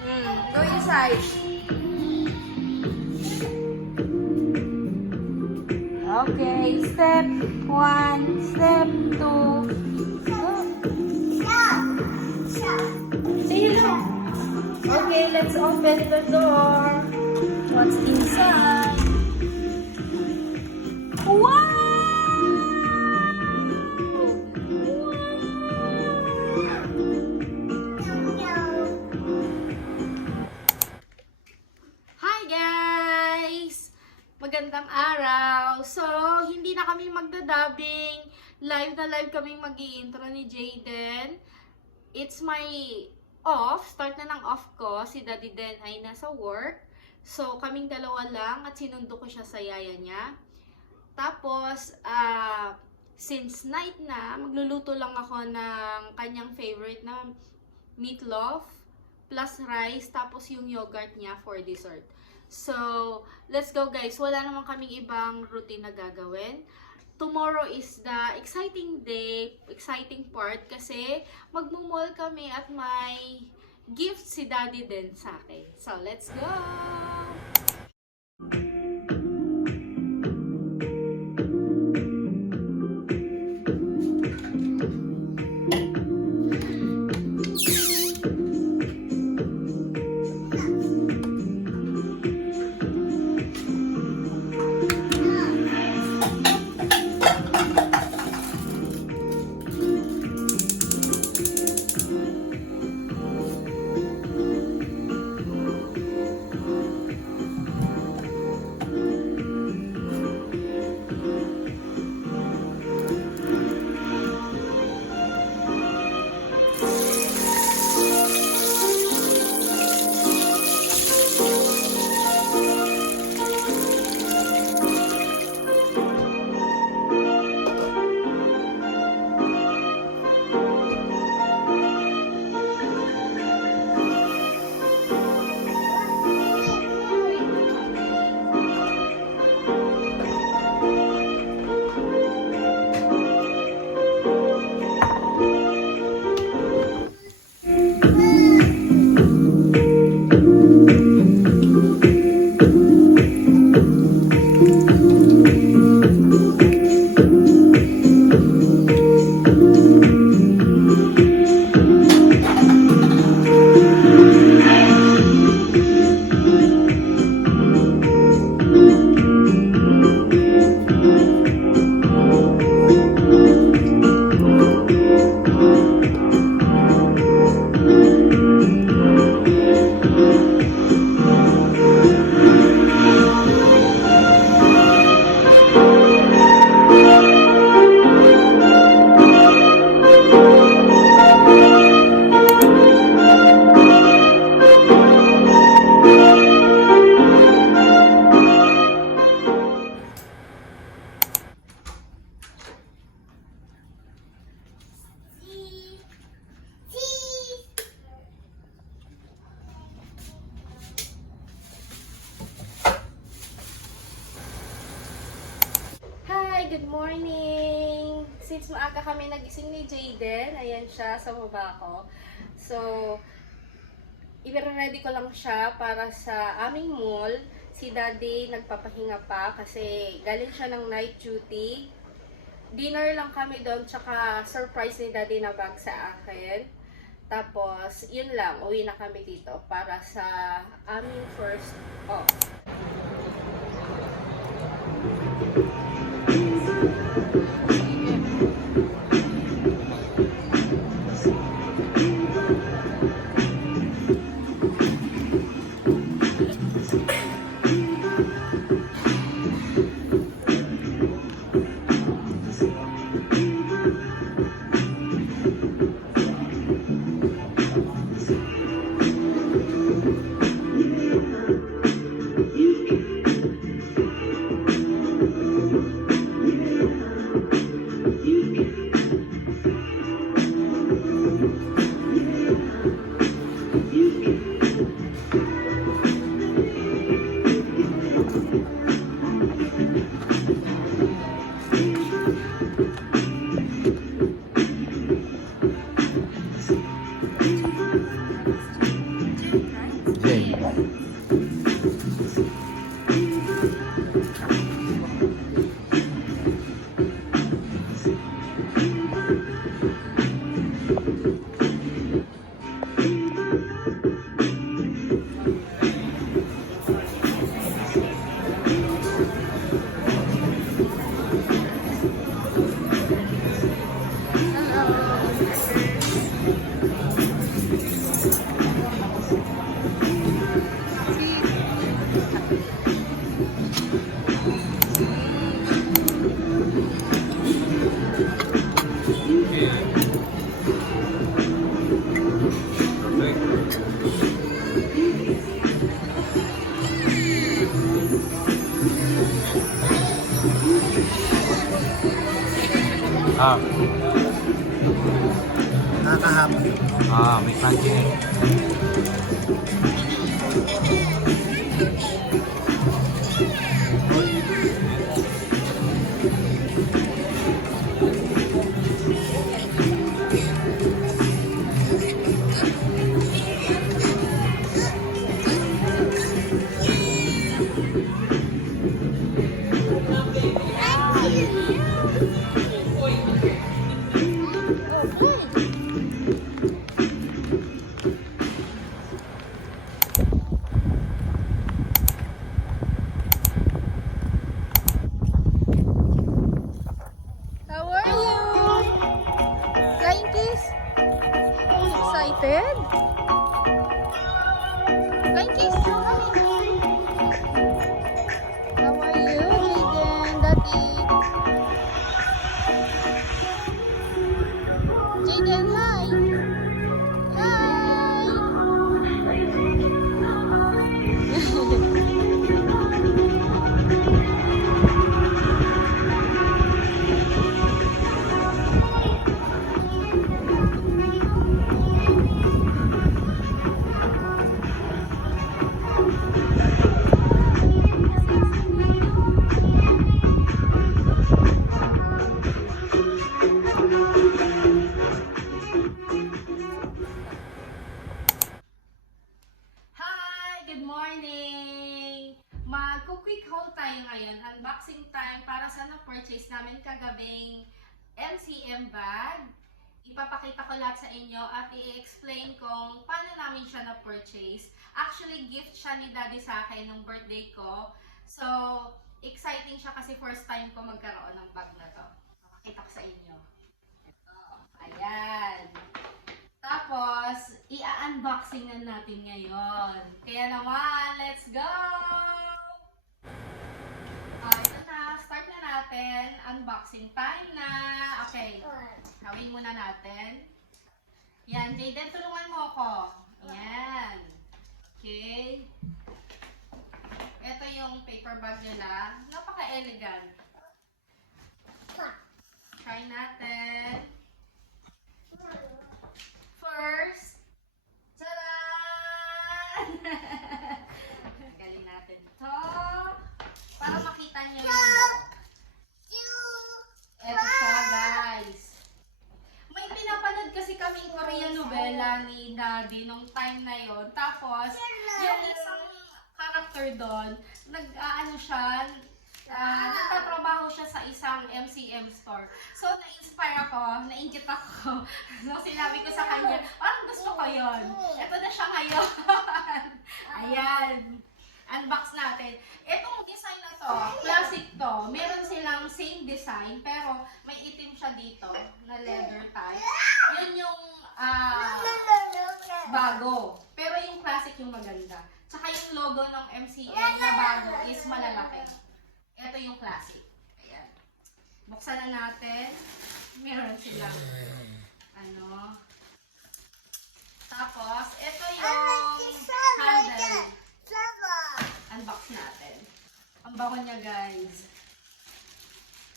Go inside. Okay, step 1, step 2. Go. Say hello. Okay, let's open the door. What's inside? Wow! Hi guys! Magandang araw! So, hindi na kami magda-dubbing. Live na live kaming mag-i-intro ni Jayden. It's my off. Start na ng off ko. Si Daddy Den ay nasa work. So, kaming dalawa lang at sinundo ko siya sa yaya niya. Tapos, since night na, magluluto lang ako ng kanyang favorite na meatloaf plus rice, tapos yung yogurt niya for dessert. So, let's go guys. Wala naman kaming ibang routine na gagawin. Tomorrow is the exciting day, exciting part kasi magmumall kami at may gift si Daddy din sa akin. So, let's go! Hi! Good morning! Since maaga kami nagising ni Jayden, ayan siya sa baba ko. So, i-ready ko lang siya para sa aming mall. Si Daddy nagpapahinga pa kasi galing siya ng night duty. Dinner lang kami doon, tsaka surprise ni Daddy na bag sa akin. Tapos, yun lang, uwi na kami dito para sa aming first off. Ah, Nakakahapon. may crunchy. How are you? Flying kiss? Excited? Flying kiss? How are you, Jaden? Daddy? Jaden, hi! Hi! Hi! Good morning! Mag-quick haul tayo ngayon. Unboxing time para sa na-purchase namin kagabing MCM bag. Ipapakita ko lahat sa inyo at i-explain kung paano namin siya na-purchase. Actually, gift siya ni Daddy sa akin nung birthday ko. So, exciting siya kasi first time ko magkaroon ng bag na to. Pakita ko sa inyo. Ito. Ayan. Tapos, i-unboxing na natin ngayon. Kaya naman, let's go! Ito na, start na natin. Unboxing time na. Okay, gawin muna natin. Yan, Jaden, tulungan mo ako. Yan. Okay. Ito yung paper bag nila. Napaka-elegant. Try natin. First, tadaan! Galing natin to para makita nyo yung eto siya, guys. May pinapanood kasi kaming Korean novela ni Daddy nung time na yon. Tapos, yung isang character doon, nag-aano siya, nagtatrabaho siya sa isang MCM store. So, na-inspire ako, na-inggit ako. So, sinabi ko sa kanya, parang gusto ko yon. Ito na siya ngayon. Ayan. Unbox natin. Itong design na to, classic to. Meron silang same design, pero may itim siya dito, na leather type. Yun yung bago. Pero yung classic yung maganda. Tsaka yung logo ng MCM na bago is malalaki. Ito yung classic. Ayan. Buksan na natin. Meron silang ano. Tapos, ito yung handle. Unbox natin. Ang bango niya, guys.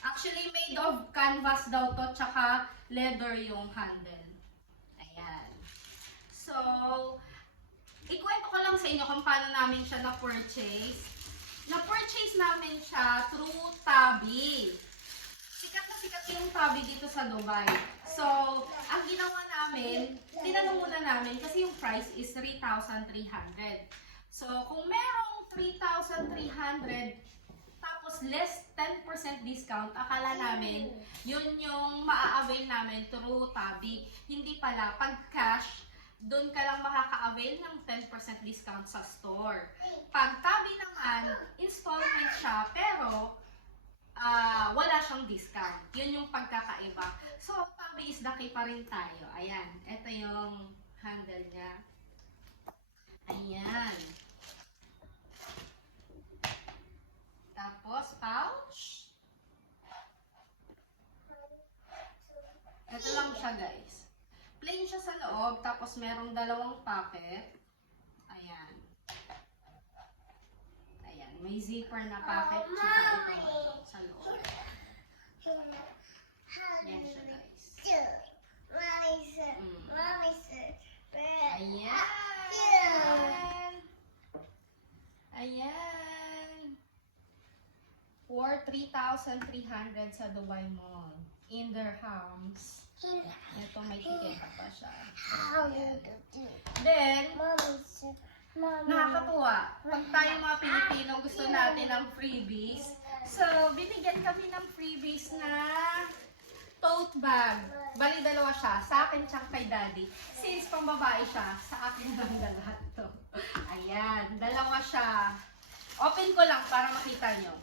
Actually, made of canvas daw to, tsaka leather yung handle. Ayan. So, ikwento ko lang sa inyo kung paano namin siya na-purchase. Na-purchase namin siya through Tabi. Sikat na sikat yung Tabi dito sa Dubai. So, ang ginawa namin, tinanong muna namin kasi yung price is 3,300. So, kung merong 3,300 tapos less 10% discount, akala namin yun yung maa-avail namin through Tabi. Hindi pala, pag cash, doon ka lang makaka-avail ng 10% discount sa store. Pag Tabi naman, installment siya, pero wala siyang discount. Yun yung pagkakaiba. So, Tabi is the key pa rin tayo. Ayan, ito yung handle niya. Ayan. Tapos, pouch. Ito lang siya, guys. Plain siya sa loob, tapos merong dalawang pocket. Ayan. Ayan, may zipper na pocket, tsaka ito sa loob. Yan siya, guys. Mm. Ayan. Ayan. For 3,300 sa Dubai Mall. In dirhams. Ito may tiketa pa siya. Then, nakakatuwa. Pag tayo mga Pilipino, gusto natin ng freebies. So, binigyan kami ng freebies na tote bag. Bali, dalawa siya. Sa akin tsaka kay Daddy. Since pang babae siya, sa akin lang lahat to. Ayan, dalawa siya. Open ko lang para makita nyo.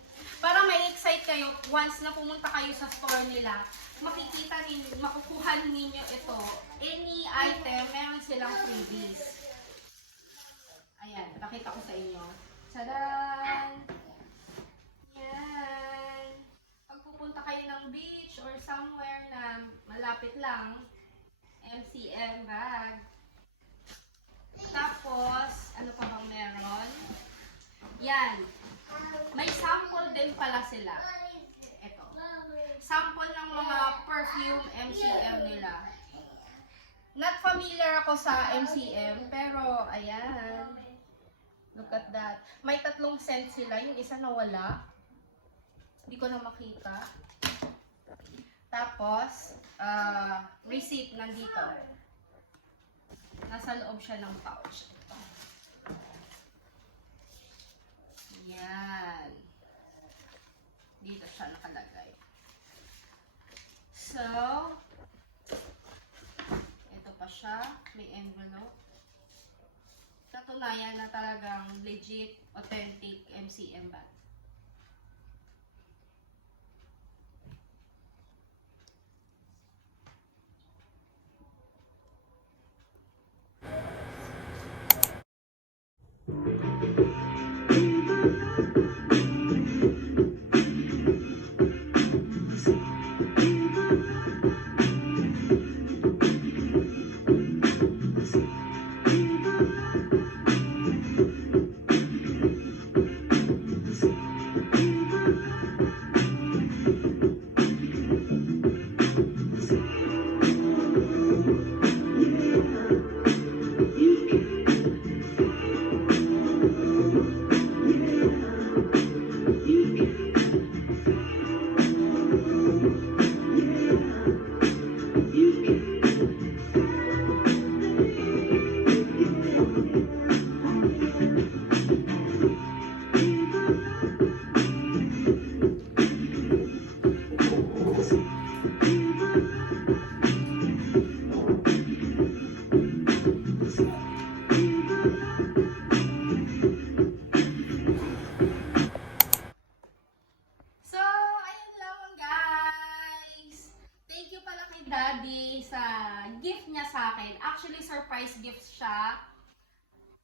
Para may excite kayo, once na pumunta kayo sa store nila, makikita ninyo, makukuha ninyo ito. Any item, meron silang freebies. Ayan, pakita ko sa inyo. Tadaan! Yan. Pag pupunta kayo ng beach or somewhere na malapit lang, MCM bag. Tapos, ano pa bang meron? Yan. May sample din pala sila. Ito. Sample ng mga perfume MCM nila. Not familiar ako sa MCM, pero ayan. Look at that. May 3 scent sila. Yung isa nawala. Hindi ko na makita. Tapos, receipt nandito. Nasa loob siya ng pouch. Yan. Dito siya nakalagay. So, ito pa siya. May envelope. Katunayan na talagang legit, authentic MCM bag. So, ayun lang guys. Thank you pala kay Daddy sa gift niya sa akin. Actually, surprise gift siya.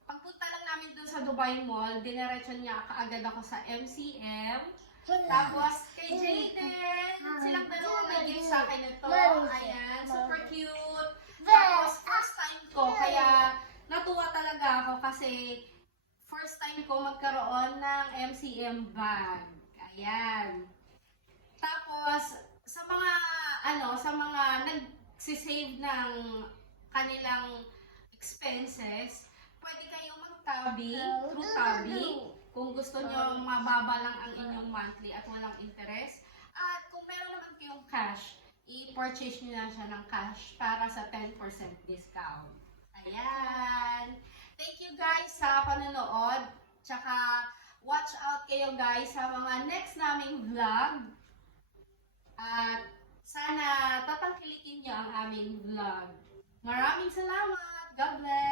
Pagpunta lang namin dun sa Dubai Mall, dinerecho niya kaagad ako sa MCM. Tapos, kay Jayden, silang dalawa may gift sa akin ito. Ayan, super cute. Tapos, first time ko, kaya natuwa talaga ako kasi first time ko magkaroon ng MCM bag. Ayan. Tapos, sa mga nagsisave ng kanilang expenses, pwede kayong mag-tabi, through tabi, kung gusto nyo mababa lang ang inyong monthly at walang interest. At kung meron naman kayong cash, i-purchase nyo na siya ng cash para sa 10% discount. Ayan. Thank you guys sa panonood. Tsaka, watch out kayo guys sa mga next naming vlog. At sana tatangkilikin nyo ang aming vlog. Maraming salamat. God bless.